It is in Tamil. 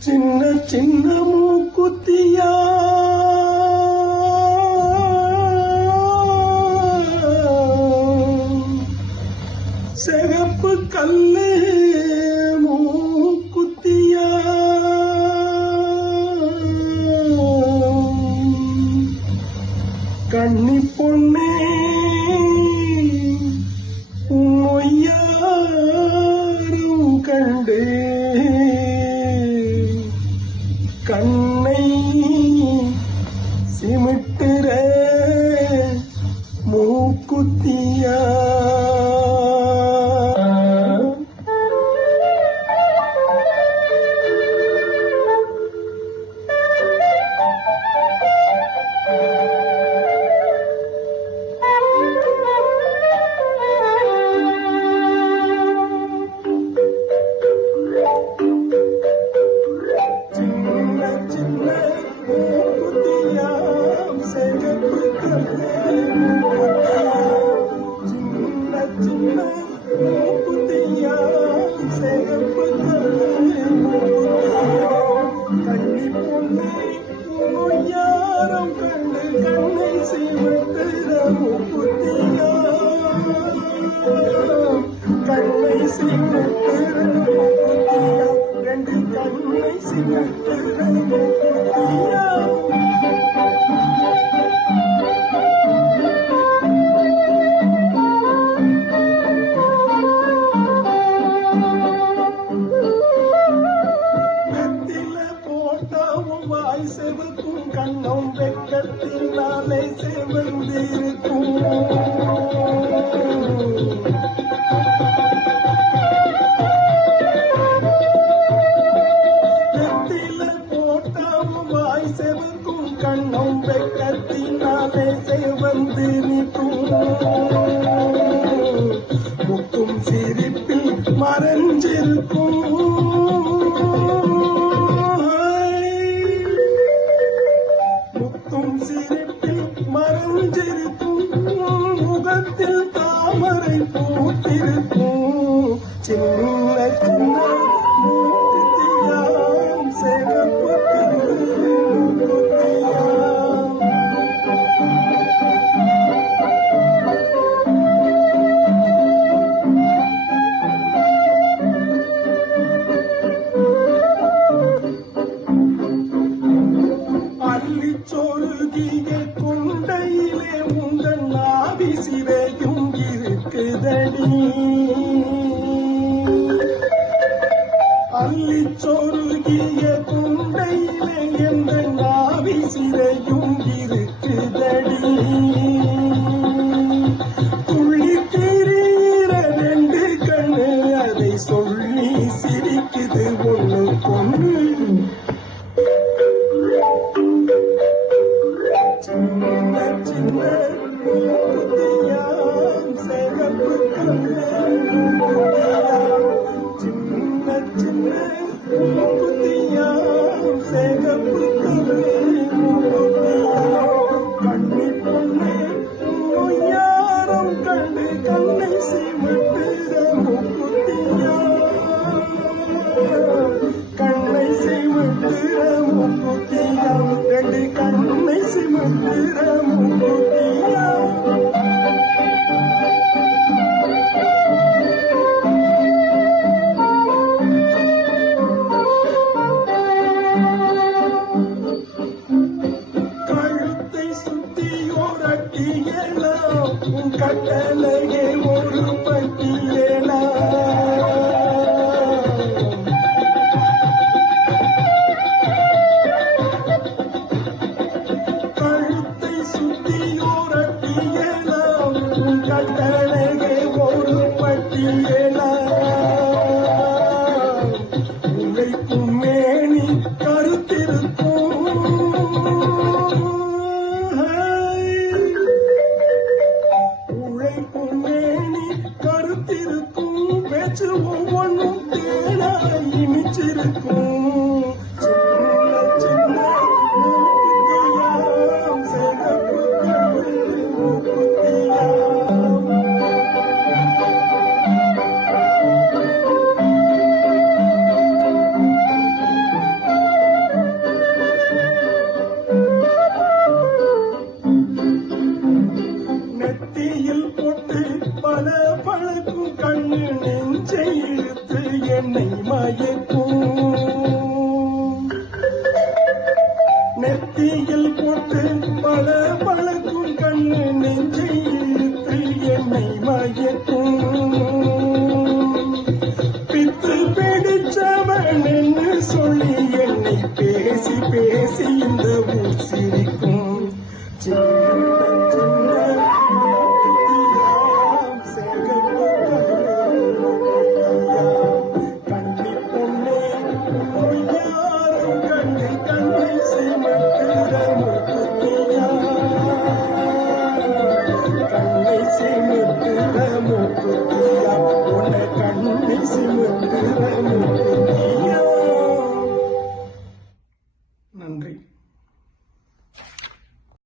சின்ன சின்ன மூக்குத்தியா சிகப்பு கல்லு மூக்குத்தியா கண்ணி பொண்ணே உன்னையாரும் கண்டே கண்ணை சிமிட்டுற மூக்குத்தியா யாரும் கண்டு கண்ணை சிவத்திர மூக்குத்தியா கண்ணை சிவத்திர மூக்குத்தியா ரெண்டு கண்ணை சிவத்திர மூக்குத்தியா செவக்கும் கண்ணம் வெக்கத்தினாலே செவந்திருக்கும் வெத்தில போட்டாவும் வாய் செவக்கும் கண்ணம் வெக்கத்தினாலே செவந்திருக்கும் முக்கும் சிரிப்பில் மறைஞ்சிருக்கும் சிரிப்பில் மறைஞ்சிருக்கும் முகத்தில் தாமரை பூத்திருக்கும் சின்ன சின்ன மூக்குத்தியாம் சிகப்பு சொருகிய கொண்டையிலே உங்கள் நாவி சிறையும் இருக்குதடி அள்ளி சொருகிய கொண்டையிலே எங்கள் நாவி சிறையும் இருக்குதடி துள்ளி திரிகிற ரெண்டு கண்ணு அதை சொல்லி சிரிக்குது ஒண்ணு பொண்ணு சின்ன சின்ன மூக்குத்தியாம் சிகப்பு சின்ன சின்ன மூக்குத்தியாம் சிகப்பு கண்ணி பொண்ணே யாரும் கண்டு கண்ணை சிமிட்டுற மூக்குத்தியா கண்ணை சிமிட்டுற மூக்குத்தியா ரெண்டு கண்ணை சிமிட்டுற மூக்குத்தியா கழுத்தை சுத்தியோரட்டியலா உன் கட்டளையே ஒரு பட்டியலா கழுத்தை சுத்தியோரட்டியலா உன் கட்டளையே ஒரு பட்டியலா உழைக்கும் மேனி கருத்திருக்கும் உழைக்கும் மேனி கருத்திருக்கும் பேச்சு ஒவ்வொன்றும் தேனாய் இனிச்சிருக்கும் சின்ன சின்ன மூக்குத்தியாம் சிகப்பு மூக்குத்தியாம் சொல்லி என்னை பேசி பேசி இந்த ஊர் சிரிக்கும். சின்ன சின்ன குட்டியாம் சிகப்பு கண்ணி பொண்ணே யாரும் கண்ணை கண்ணை சிமக்கிற முக்குத்தியா கண்ணை சிமிக்கிற முக்குத்தியா உன்னை கண்ணை சிமிக்கிற முக்குத்தியா. நன்றி.